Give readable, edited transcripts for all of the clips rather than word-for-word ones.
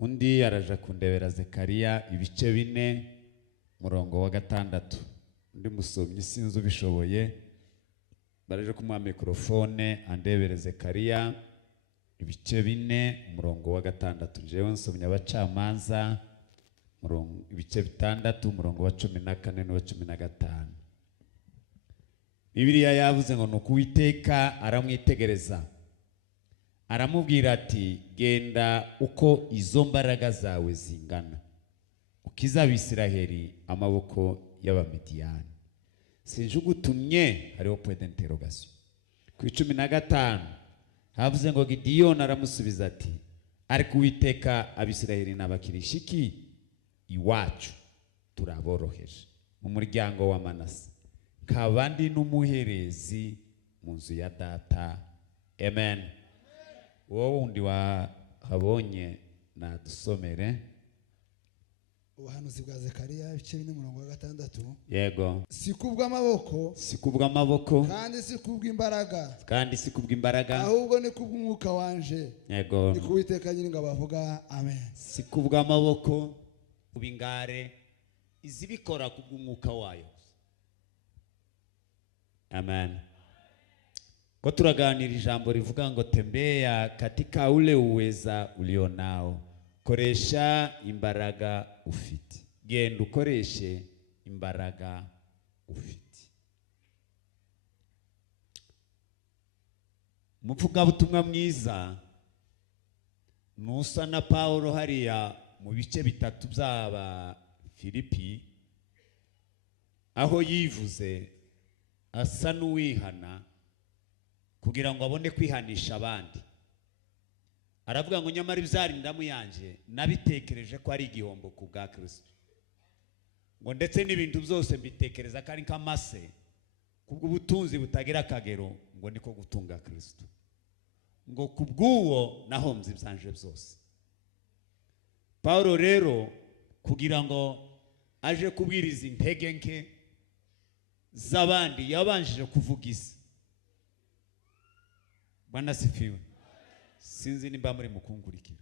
undi araja kundebera Zekariya ibice 4 murongo wa 6. Undi musomyi sinzi ubishoboye baraje kumuha mikrofone andebere Zekariya ibice 4 murongo wa 6. Jewe nsomye Abacamanza murongo ibice 6 murongo wa 14 n'uwa 15. Bibiliya yavuze ngo nuko Uwiteka aramwitegereza aramubwira ati genda uko izo mbaraga zawe zingana ukiza Abisiraheli amaboko y'Abamidiyani. Sinjugutumye hariho point d'interrogation. Ku 15 havuze ngo Gideyoni aramusubiza ati ariko Uwiteka Abisiraheli n'abakirishiki iwacu turaboroheje mu muryango wa Manase kabandi n'umuherezi mu nzu ya data. Amen. Wowe undi wahabonye na dusomere ubuhanuzi bwa Zekariya ibice 4 murongo wa 6. Yego. Sikubw'amaboko kandi sikubw'imbaraga ahubwo ni kubw'umwuka wanje. Yego. Ni Uwiteka Nyiringabo bavuga. Amen. Sikubw'amaboko kubingare izibikora kubw'umwuka wayo. Amen. Kwa turaganira ijambo rivuga ngo tembea katika ule uweza ulionao, koresha imbaraga ufite. Genda ukoreshe imbaraga ufite. Umuvugabutumwa mwiza nusa na Paulo hariya mu bice 3 by'aba Filipi, aho yivuze asa n'uwihana kugira ngo abone kwihanisha abandi. Aravuga ngo nyamara ibyarindamu yanje nabitekereje ko ari igihombo ku bwa Kristo, ngo ndetse n'ibintu byose mbitekereza ko ari nk'amase kubw'ubutunzi butagira akagero, ngo niko gutunga Kristo, ngo kubw'uwo nahombye ibyanje byose. Paulo rero kugira ngo aje kubwiriza intege nke z'abandi yabanjije kuvugiza. Bwana sifiwe. Sinzi nimba muri mukungurikira.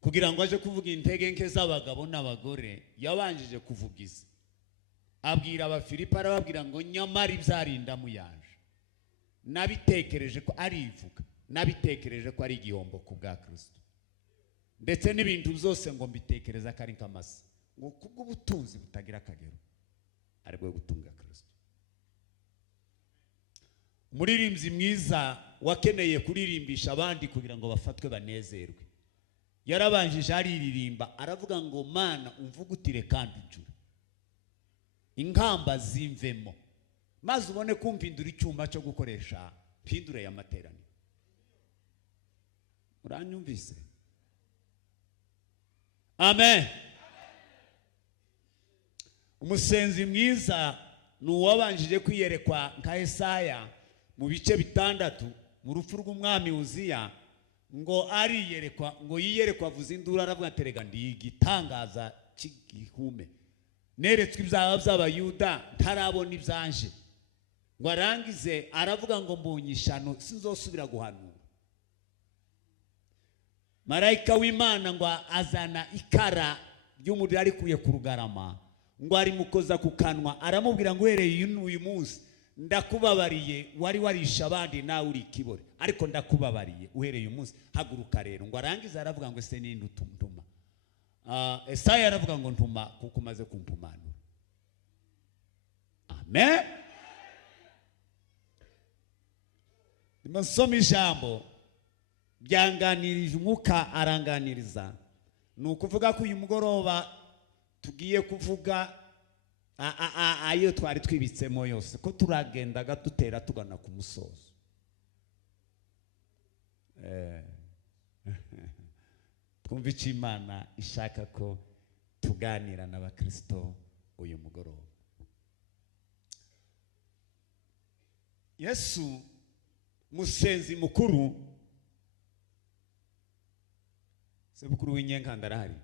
Kugira ngo aje kuvuga intege nke z'abagabo n'abagore yabanjije kuvugiza. Abwira Abafilipi arababwira ngo nyamara ibyarinda mu yanje nabitekereje ko ari ivuga, nabitekereje ko ari igihombo ku bwa Kristo, ndetse n'ibintu byose ngo mbitekereza ko ari nk'amase, ngo kubw'ubutunzi butagira akagero aribwo gutunga Kristo. Umuririmbyi mwiza wakeneye kuririmbisha abandi kugira ngo bafatwe banezerwe yarabanjije ariririmba aravuga ngo Mana umvugutire kandi ujure inkamba zimvemo maze ubone kumpindura icyuma cyo gukoresha mpindure ya materaniro. Uranyumvise? Amen. Umusenzi mwiza nuwabanjije kwiyerekwa nka Yesaya mu bice 6 mu rupfu rw'umwami Uziya, ngo ariyerekwa, ngo yiyerekwa avuza induru aravuga terega ndi igitangaza cy'igihume, neretswe ibyaha by'Abayuda ntarabona ibyanje, ngo arangize aravuga ngo mbunyishano sinzosubira guhanura. Marayika w'Imana ngo azana ikara ry'umuriro arikuye ku rugarama, ngo arimukoza ku kanwa aramubwira ngo uhereye uyu munsi ndakubabariye, wari warisha abandi nawe uri ikibore, ariko ndakubabariye uhereye umunsi haguruka rero. Ngo arangiza aravuga ngo ese ninde utumtuma? Esaya aravuga ngo ntuma kuko umaze kumpumanura. Amen. Nimusome ijambo byanganirije umwuka aranganiriza. Ni ukuvuga ko uyu mugoroba tugiye kuvuga ayo twari twibitsemo yose ko turagendaga dutera tugana ku musozo. Twumva icyo Imana ishaka ko tuganira n'abakristo uyu mugoroba. Yesu musenzi mukuru, sebukuru w'inyenkanda arahari?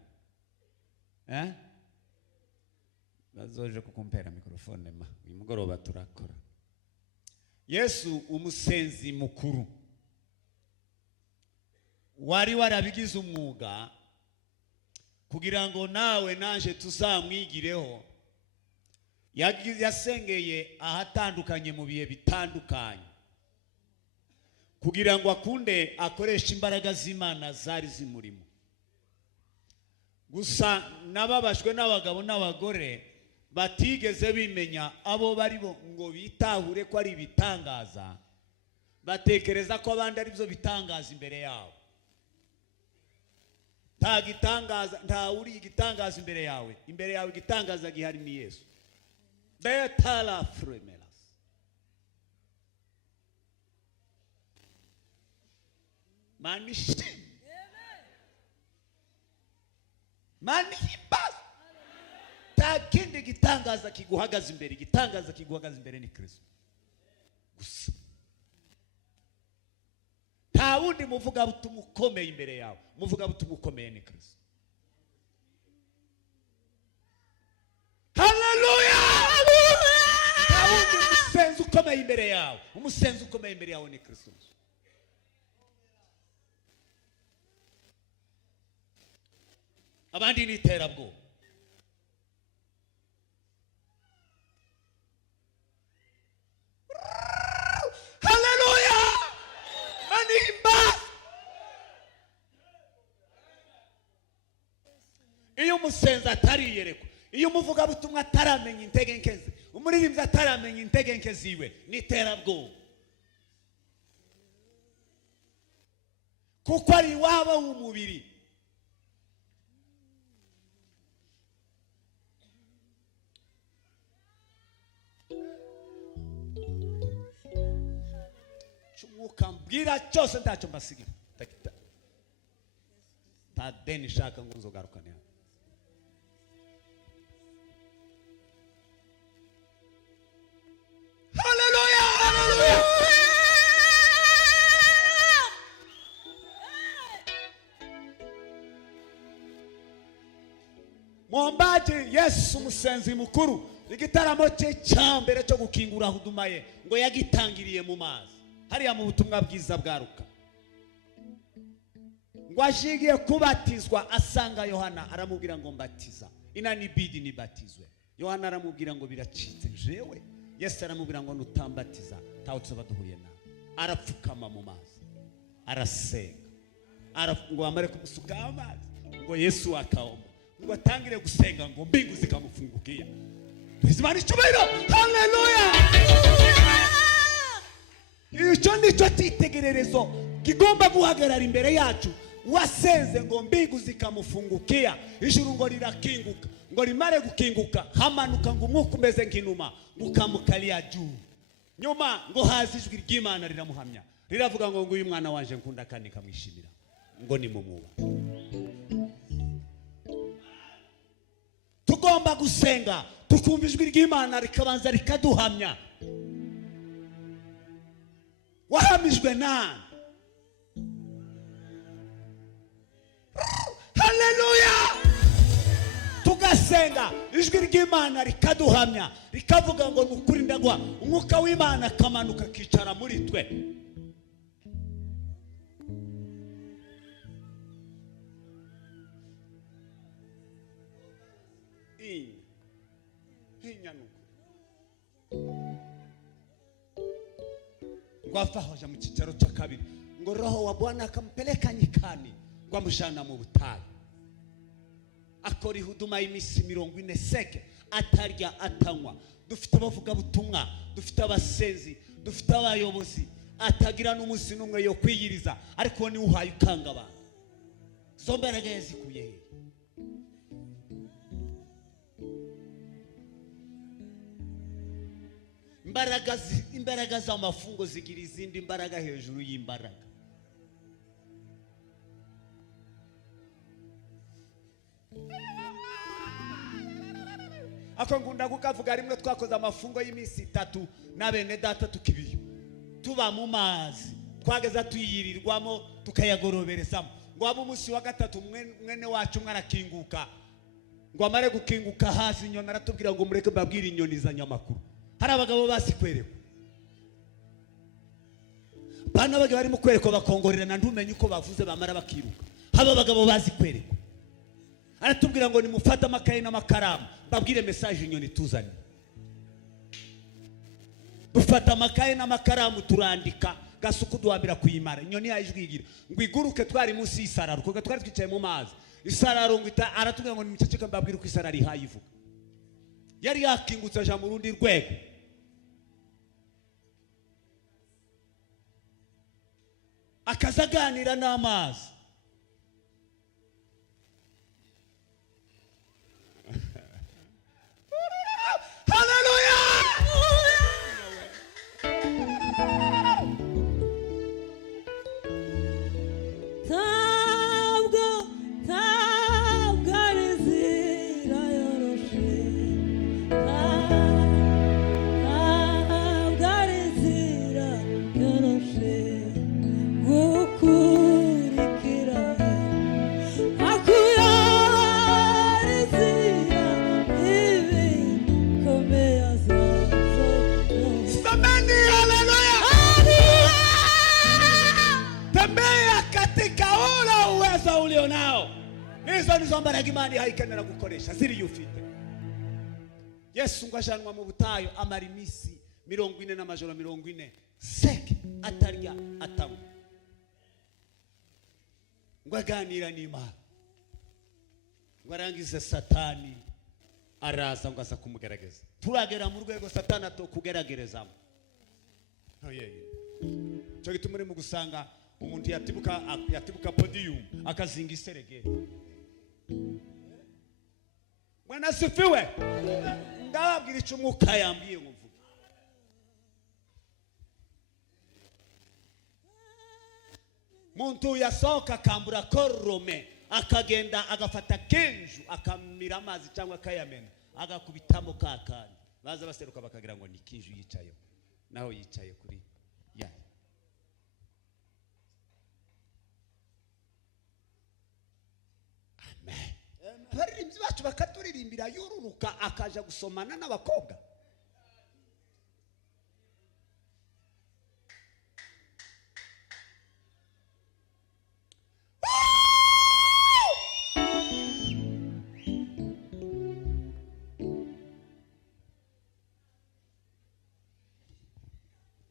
Bazoje kukumpera mikrofone ma uyu mugoroba turakora. Yesu umusenzi mukuru wari warabigize umwuga kugira ngo nawe nanje tuzamwigireho. Yasengeye ahatandukanye mu bihe bitandukanye kugira ngo akunde akoresha imbaraga z'Imana zari zimurimo. Gusa nababashwe n'abagabo n'abagore batigeze bimenya abo bari bo ngo bitahure ko ari ibitangaza, batekereza ko abandi ari byo bitangaza imbere yabo. Nta gitangaza, nta uri igitangaza imbere yawe. Imbere yawe igitangaza gihari ni Yesu. Betala fremelas. Manishi. Manihibas. Ta kindi gitangaza kiguhagaze imbere. Gitangaza kiguhagaze imbere ni Kristo. Gusa. Nta wundi muvuga butumwa ukomeye imbere yawe. Muvuga butumwa ukomeye ni Kristo. Hallelujah! Nta wundi umusenzi ukomeye imbere yawe. Umusenzi ukomeye imbere yawe ni Kristo. Abandi ni iterabwoba. Hallelujah! Manihimba! Iyo umusenzi atari yereko, iyo umuvuga butumwa ataramenya intege nke ze, umuririmbyi ataramenya intege nke ziwe, ni iterabwoba. Kuko ari waba w'umubiri. Ukambwira cyose ntacyo mbasigira. Ta deni shaka ngo nzogarukane. Hallelujah! Hallelujah! Mwombaji Yesu umusenzi mukuru, igitaramo cye cyambere cyo gukingura huduma ye ngo yagitangiriye mu mazi. Hariya mu butumwa bwiza bwa Luka. Ngo ashigiye kubatizwa asanga Yohana aramubwira ngo mbatiza. Inanibidi nibatizwe. Yohana aramubwira ngo biracitse jewe. Yesu aramubwira ngo nutambatiza tawo tuba duhuye na. Arapfukama mu mazi. Arasenga. Ngo amare kumusuka amazi. Ngo Yesu akaomba. Ngo atangire gusenga ngo mbingu zikamufungukia. Bizimana icyubahiro. Hallelujah! Icyo nicyo cyitegererezo kigomba guhagarara imbere yacu. Wasenze ngo mbingu zikamufungukia, ijuru ngo rirakinguka, ngo rimare gukinguka hamanuka ngo umwuka umeze nk'inuma ukamukalia juu. Nyuma ngo haza ijwi ry'Imana riramuhamya, riravuga ngo uyu mwana wanje nkunda kandi kamwishimira, ngo ni mumuba. Tugomba gusenga tukumva ijwi ry'Imana rikabanza rikaduhamya. Wahamijwe nani? Hallelujah! Tugasenga ijwi ry'Imana rikaduhamya, rikavuga ngo nukuri ndagwa, umwuka w'Imana akamanuka akicara muri twe. Ngo afahoja mu kicaro cya kabiri, ngo roho wa Bwana akampeleka nyikani, ngo amujana mu butayu. Akora ihuduma y'imisi 40 seke, atarya atanywa. Dufite abavuga butumwa, dufite abasenzi, dufite abayobozi, atagira n'umunsi n'umwe yo kwiyiriza, ariko ni uhaye ukanga abantu. Zomberaga yazikuye he? Imbaraga z'amafungo zigira izindi imbaraga hejuru y'imbaraga. Ako ngunda kukavuga rimwe twakoze amafungo y'imisi 3 na bene data tukibiyo. Tuba mu mazi, twageza tuyirirwamo tukayagoroberezamo. Ngo abo umunsi wa gatatu mwene wacu mwarakinguka. Ngo amare gukinguka hasi inyoni aratubwira ngo mureke babwire inyoni za nyamakuru. Hari abagabo basikwerewe. bana bage barimo kwerekwa bakongorerana ntumenye uko bavuze bamara bakiruka. Haba abagabo bazi kwerekwa. Aratubwira ngo nimufate amakaye n'amakaramu babwire message inyoni tuzanye. Dufata amakaye n'amakaramu turandika gasuku duhambira kuyimara. Inyoni yayijwigira ngo iguruke twari munsi y'isararo kuko twari twicaye mu mazi. Isararo ngo aratubwira ngo nimiceceka mbabwire uko isararo ihayivuga. Yari yakingutse aja mu rundi rwego. Akazaganira n'amazi. Imani haikenera gukoresha ziri yufite. Yesu ngo ajanwa mu butayu amara imisi 40 n'amajoro 40 seke atarya atanywa. Ngo aganira n'Imana. Ngo arangize Satani araza ngo asa kumugerageza. Turagera mu rwego Satani atokugeragerezamo. Oyeye. Cyo gituma muri mu gusanga umuntu yatibuka podium akazinga iserege. Bwana sifiwe. Ndababwira icyo umwuka yambwiye ngo mvuge. Muntu yasohoka akambura korome akagenda agafata kenju akamira amazi cyangwa akayamena agakubitamo kakandi. Baza baseruka bakagira ngo ni kinju yicayeho. Naho yicaye kuri ya. Amen. Abaririmbyi bacu bakaturirimbira yururuka akaja gusomana n'abakobwa.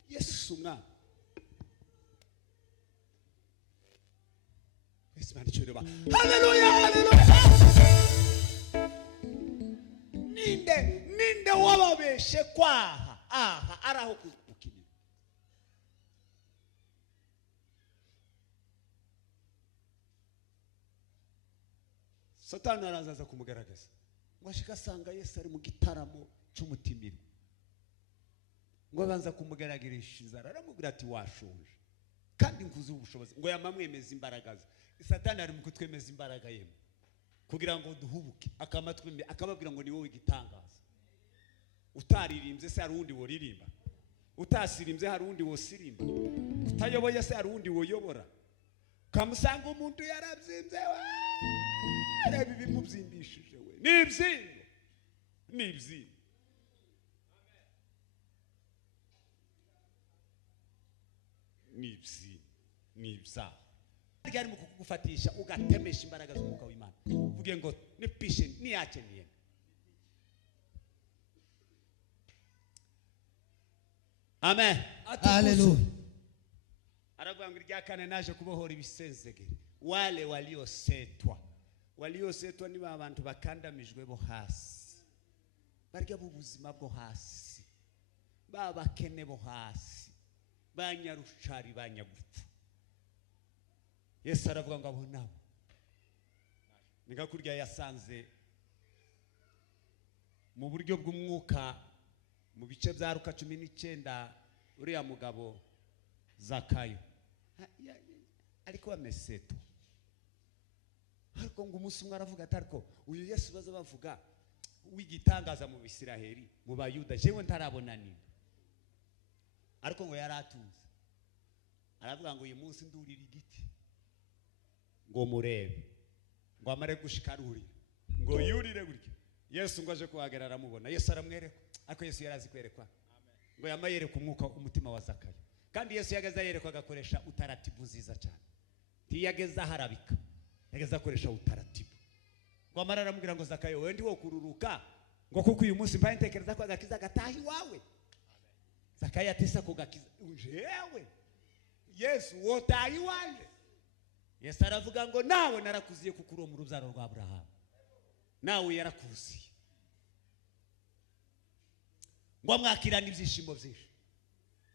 Yesu mwana. Yesu mwana chureba. Hallelujah, hallelujah. Ninde wababeshe kwaha araho kukinira. Satani arazaza kumugaragaza. Ngo ashikasanga Yesu ari mu gitaramo cy'umutimiro. Ngo abanza kumugaragirishiriza aramubwira ati washonje. Kandi nkuzi ubushobozi ngo yamamwemeza imbaraga ze. Satani ari mu kutwemeza imbaraga yemo. Kugira ngo duhubuke akamatwimbe akababwira ngo ni wowe gitangaza. Utaririmbye se hari undi woririmba. Utasirimbye hari undi wosirimba. Utayoboye se hari undi woyobora. Kamusanga umuntu yarabyimbye we. Reba ibimubyimbishije we. Nibyindo. Nibyindo. Nibza. Ryari mu kugufatisha ugatemesha imbaraga z'umwuka w'Imana. Uvuge ngo ni patient ni yakeniye. Amen. Hallelujah. Aravuga ngo irya kane naje kubohora ibisenzegere. Wale waliosetwa ni abantu bakandamijwe bo hasi. Barya bubuzima bwo hasi. Babakene bo hasi. Banyarushari banyagupfu. Yesu aravuga ngo abo nabo nigakurya yasanze mu buryo bw'umwuka mu bice bya Luka 19 uriya mugabo Zakayo ariko ameseto ariko ngo umunsi umwe aravuga ati ariko uyu Yesu baza bavuga wigitangaza mu Bisiraheli mu Bayuda jewe ntarabona nini ariko ngo yaratuze aravuga ngo uyu munsi ndurira igiti ngo murebe ngo amare gushikaruri ngo yurire gutya Yesu ngo aje kuhagera aramubona Yesu aramwereka ariko Yesu yarazi kwerekwa ngo yamayereka umwuka umutima wa Zakayo kandi Yesu yageza yerekwa agakoresha utaratibu nziza cyane. Ntiyageza harabika, yageza akoresha utaratibu. Ngo amara aramubwira ngo Zakayo, wewe ndi wo kururuka ngo kuko uyu munsi mbaye ntekereza ko agakiza gatahi wawe. Zakayo atesa ko gakiza jewe Yesu wotahi wanje. Yesu aravuga ngo nawe narakuziye kuko uri mu rubyaro rwa Abrahamu, nawe yarakuziye. Ngo amwakirana ibyishimo byinshi,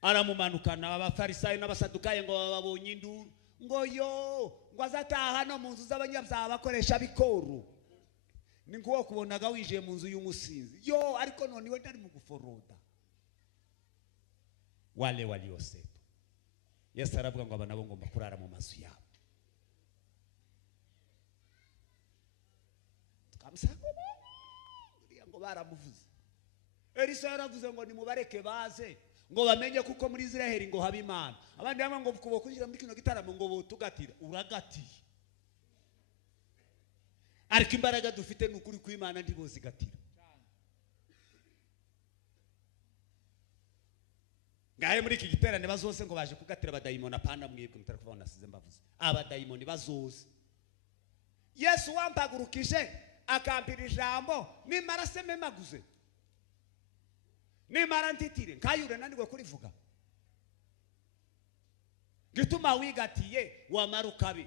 aramumanukana. Abafarisayo n'abasadukayo ngo babonye induru, ngo yo ngo azataha no mu nzu z'abanyabyaha bakoresha bikoru. Ni ngo kubonaga wije mu nzu y'umusinzi yo, ariko none we ndari mu guforoda. Wale walioseto Yesu aravuga ngo abana bo ngomba kurara mu mazu yabo. Tukamusanga ngo baramuvuze. Elisa yaravuze ngo nimubareke baze ngo bamenye kuko muri Israeli ngo haba Imana. Abandi bamwe ngo kubo kugira muri kino gitaramo ngo botugatira, uragatiye. Ariko imbaraga dufite n'ukuri ku Imana ndibozigatira. Ngahe muri iki giterane bazose ngo baje kugatira abadayimoni apana mwebwe mutari kuva nasize mbavuze. Abadayimoni bazose. Yesu wampagurukije akampira ijambo nimara sememaguze. Nimara ntitire nkayure nandiwe kurivuga. Gituma wigatiye wamarukabi.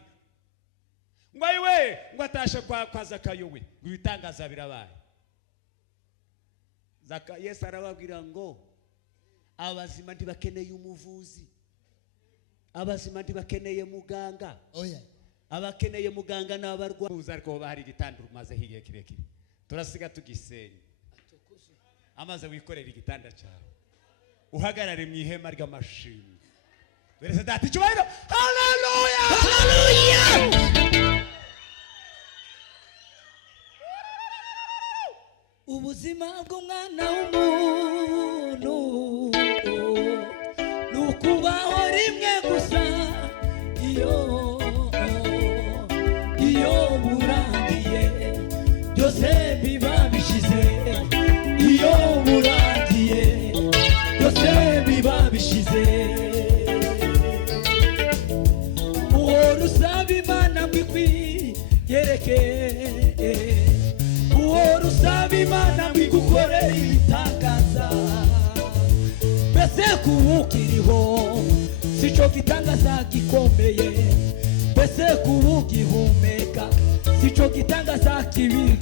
Ngo iwe ngo atashe kwa Zakayo we bitangaza birabaye. Yesu arababwira ngo abazima ndibakeneye umuvuzi, abazima ndibakeneye muganga. Oya, abakeneye muganga n'abarwayi. Ariko bahari igitanda umaze hiye kirekire, turasiga tugisenye. Amaze wikorera igitanda cyawe uhagarare mu ihema ry'amashimwe. Berese dati cyubahiro. Haleluya, haleluya. Ubuzima bw'umwana w'umuntu nukubaho rimwe gusa, iyo burangiye byose biba bishize. Iyo burangiye byose biba bishize. Uwo rusaba Imana mwikwereke, uwo rusaba Imana mwigukorera ibitangaza. Mbese kubukiriho sico gitangaza gikomeye, mbese kubugihumeka sico gitangaza kibi.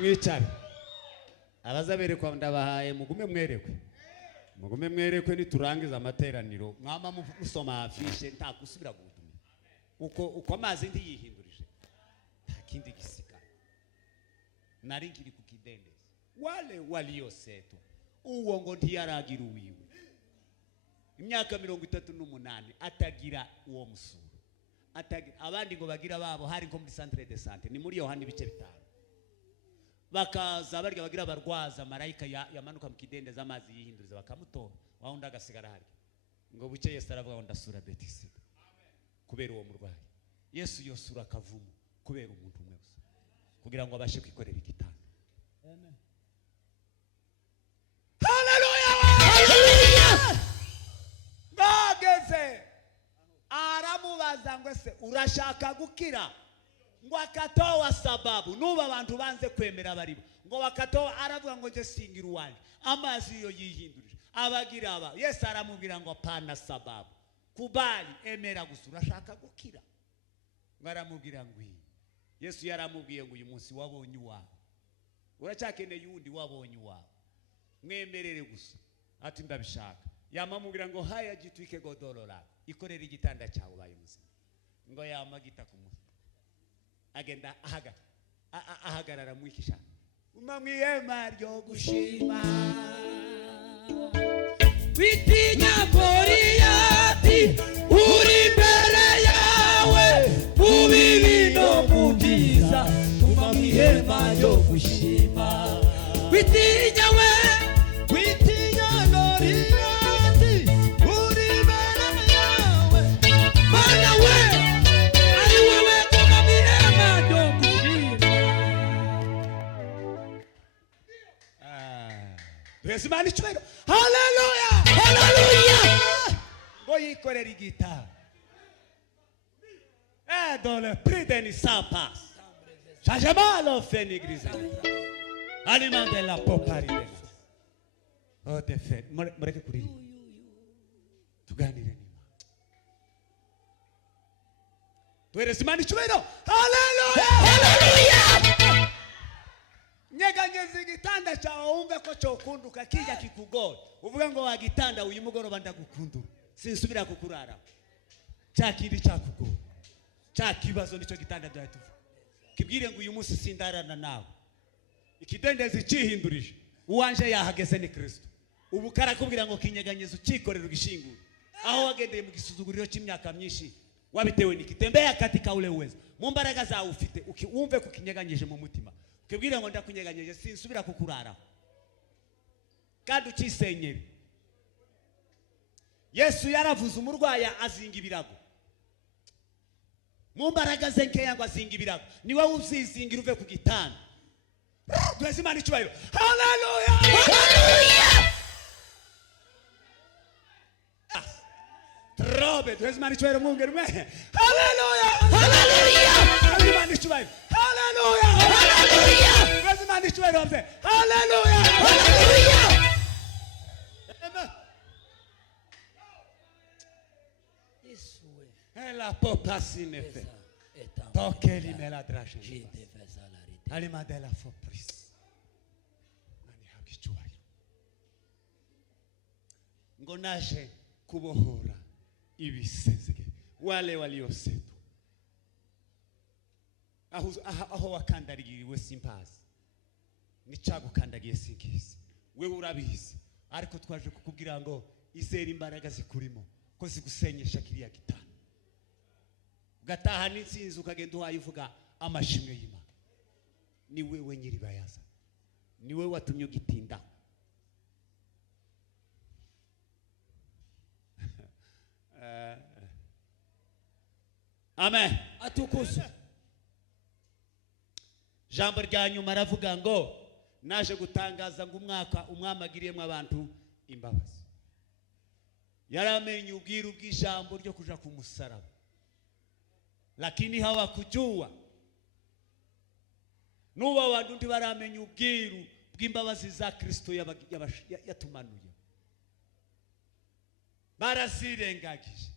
Mwicare abazabere kwa ndabahaye mugume mwerekwe, mugume mwerekwe niturangiza amateraniro mwama musoma afishe nta gusubira guduma uko amazi ndi yihindurije nta kindi gisika. Nari ngiri ku kidendezi wale waliosetwa uwo ngo ntiyaragira uwiwe imyaka 38 atagira uwo musuru, atagira abandi ngo bagira babo. Hari nko muri centre de santé ni muri Yohana ibice 5 bakaza barya bagira barwaza marayika yamanuka mu kidendezi amazi yihinduriza bakamutora wawundi agasigara hari ngo buke. Yesu aravuga ngo ndasura Betisida kubera uwo murwayi. Yesu yosura akavumu kubera umuntu umwe gusa kugira ngo abashe kwikorera igitanda. Amen. Haleluya, haleluya. Bageze aramubaza ngo ese urashaka gukira? Ngo akatoa sababu nuba abantu banze kwemera baribo ngo bakatoa. Aravuga ngo je singira uwanje amazi yo yihindurije abagira aba. Yesu aramubwira ngo pana sababu, kubali emera gusa urashaka gukira. Ngo aramubwira ngo Yesu yaramubwiye ngo uyu munsi wabonye uwawe, uracyakeneye uwundi wabonye uwawe, mwemerere gusa. Ati ndabishaka. Yamamubwira ngo haya jitwike godoro lako, ikorera igitanda cyawe baye muzima. Ngo yamagita ku mutwe agenda ahagarara mwikisha umamwihema ryo gushima. Witinya Goliyati uri imbere yawe, mu bibi no mu byiza umamwihema ryo gushima. Witinya we, witinya Goliyati uri imbere yawe, mana we ari wewe umamwihema ryo gushima. duhereze Imana icyubahiro. Haleluya, haleluya. ngo yikorera igitabo dans le prix de Nissan passe changement le fait négligé aliment de la popularité. Oh de fait mureke kuri tuganire n'Imana duhereze Imana icyubahiro. Haleluya, Haleluya. nyeganyeza igitanda cyawe wumve ko cyokunduka kijya kikugora uvuga ngo wagitanda uyu mugoroba ndagukundura sinsubira kukurara cyakindi cyakugora cyakibazo nicyo gitanda byawe tuvuga kibwire ngo uyu munsi sindarana nawe ikidendezi cyihindurije uwanje yahageze ni Kristo ubu karakubwira ngo kinyeganyeza ukikorera ugishingura aho wagendeye mu gisuzuguriro cy'imyaka myinshi wabitewe nikitembea katika ule uwezo mu mbaraga zawe ufite wumve ko kinyeganyije mu mutima ukibwire ngo ndakunyeganyeje sinsubira kukurara kandi ukisenyere. Yesu yaravuze umurwayi azinga ibirago mu mbaraga ze nkeya ngo azinga ibirago ni wowe uzizingira uve ku gitanda. Duhereze Imana icyubahiro. Haleluya, Haleluya. Trobe duhereze Imana icyubahiro mwungere mwe. Haleluya, Haleluya. duhereze Imana icyubahiro. Haleluya, Haleluya. duhereze Imana icyubahiro mwe. Haleluya, Haleluya. Amen. Yesue. La popa sine fe. Etam. Toke limela drashe. Jite fezalarite. Alima de la fopris. Mani hakicyubahiro. Ngo naje kubohora ibisezege wale waliosetwa aho wakandagiriwe simpazi nicagukandagiye sinkizi wewe urabizi ariko twaje kukubwira ngo izera imbaraga zikurimo ko zigusenyesha kiriya gitanda ugataha n'insinzi ukagenda uhayivuga amashimwe y'Imana. Ni wewe nyiribayaza, ni wewe watumye ugitinda. Amen. Atukuze. Jambo rya nyuma aravuga ngo naje gutangaza ngo umwaka umwamagiriyemo abantu imbabazi. Yaramenye ubwiru bw'ijambo ryo kuja ku musaraba, lakini hawakujua. Nuba abantu ntibaramenye ubwiru bw'imbabazi za Kristo yatumanuye, barasirengagije.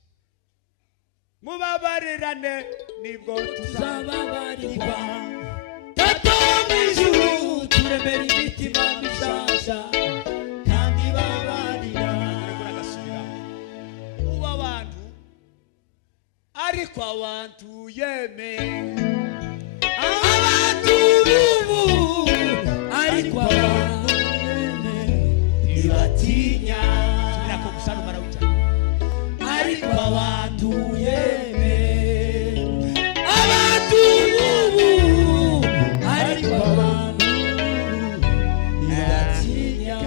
Mubabarirane nibwo tuzababarirwa. Tato mwijuru turemera imitima mishasha kandi babarira. Uba abantu ariko abantu yeme Abantu bubu ariko abantu yeme ntibatinya. Nako gusana marawuca Ariko abantu yeme abantu bubu ariko abantu ntibatinya.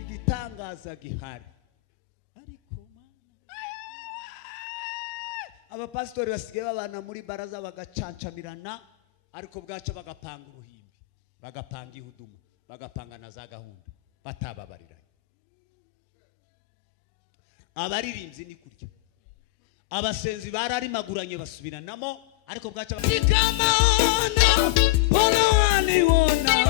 igitangaza gihari. Abapastori basigaye babana muri baraza bagacancamirana, ariko bwaca bagapanga uruhimbi, bagapanga ihuduma, bagapanga na za gahunda, batababariranye. Abaririmbyi ni kurya, abasenzi bararimaguranye basubiranamo, ariko bwaca Kama ona, bona waniona